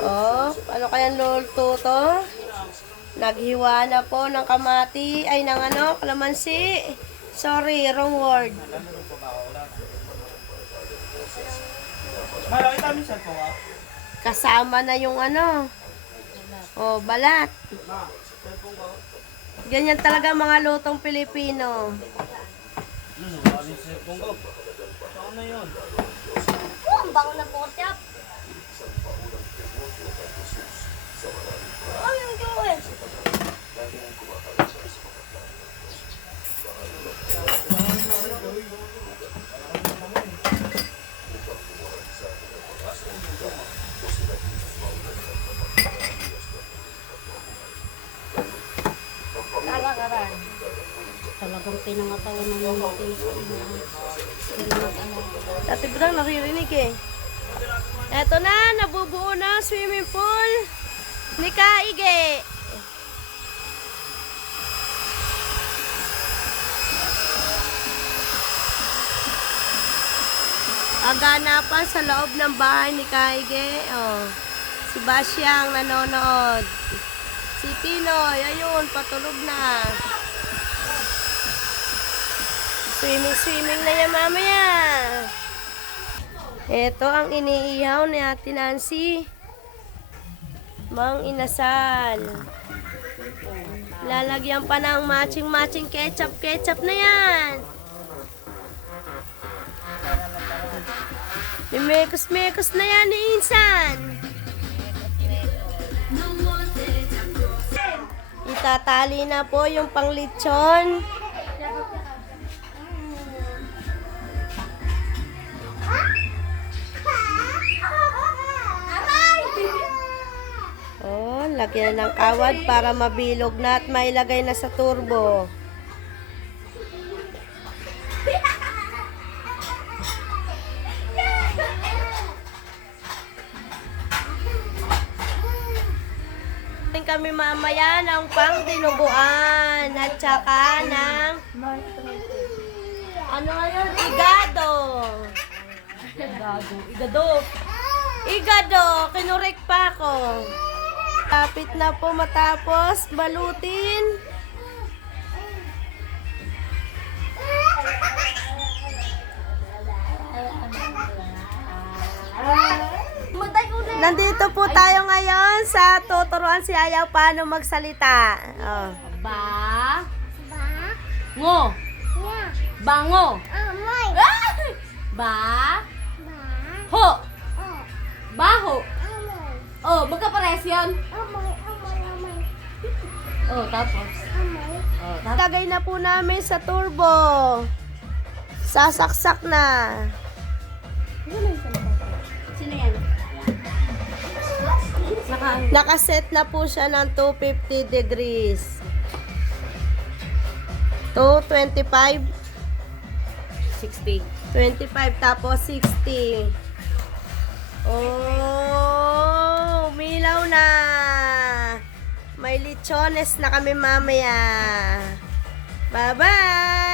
Oh, ano kayang lulto to? Naghiwa na po ng kamati, ay ng ano, kalamansi. Sorry, wrong word. Ah. Kasama na yung ano. Oh, balat. Ganyan talaga mga lutong Pilipino. Ano, na yun? Ang bango na po tiyap. Ano Talagang pinangatawan ng mga Dati Brang, naririnig eh. Eto na, nabubuo na swimming pool ni Kaige. Ang ganapan sa loob ng bahay ni Kaige. Oh, si Basyang nanonood. Si Tinoy, ayun, patulog na. Swimming, swimming na yan mamaya. Ito ang iniihaw ni Ate Nancy. Mang inasal. Lalagyan pa ng matching-matching ketchup-ketchup na yan. Mimekos-mekos na yan ni Insan. Itatali na po yung panglitsyon. Lagyan na ng kawad para mabilog na at mailagay na sa turbo. Kami mamaya ng pang dinuguan at saka ng ano yun? Igado. Igado. Igado. Igado. Kinurek pa ako. Kapit na po matapos balutin. Nandito po tayo ngayon sa tuturuan si Ayaw paano magsalita. Oh. Ba? Ba? Ngo. Ya. Bango. Amoy. Ba. Ba? Ho. Oh. Baho. Amoy. Oh, magkapares yun. Amoy. Oh, tapos. Oh, tapos. Lagay na po namin sa turbo. Sasaksak na. Sino yan? Naka, Nakaset na po siya ng 250 degrees. 225, 60. 25 tapos 60. Oh, May lichones na kami mamaya. Bye-bye!